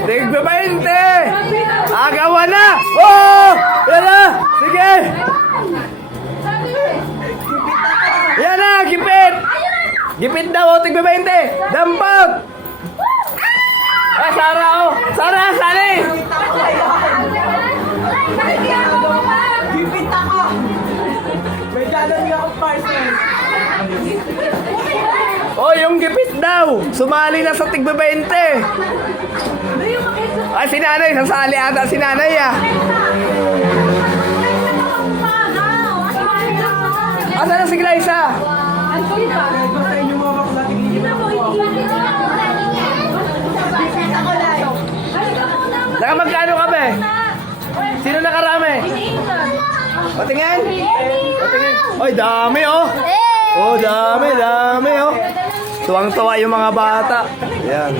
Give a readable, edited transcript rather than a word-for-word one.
Tigbe 20! Agawan na! Oh! Yan na! Sige! Yan na! Gipit! Gipit daw! Oh, tigbe 20! Dampot! Sara! Oh! Sara! Sali! Gipit ako! May galon nga akong parcel. Oh, yung gipit daw! Sumali na sa tigbe 20! Ay, si nanay! Sasali ata si nanay ah! Asa na si Glyza? Sa inyo mga bakla, tigilin mo ako. Naka magkano ka be? Sino nakarami? Patingin? Patingin? Oy, dami oh! Oh, dami, dami oh! Tuwang-tuwa yung mga bata. Yan.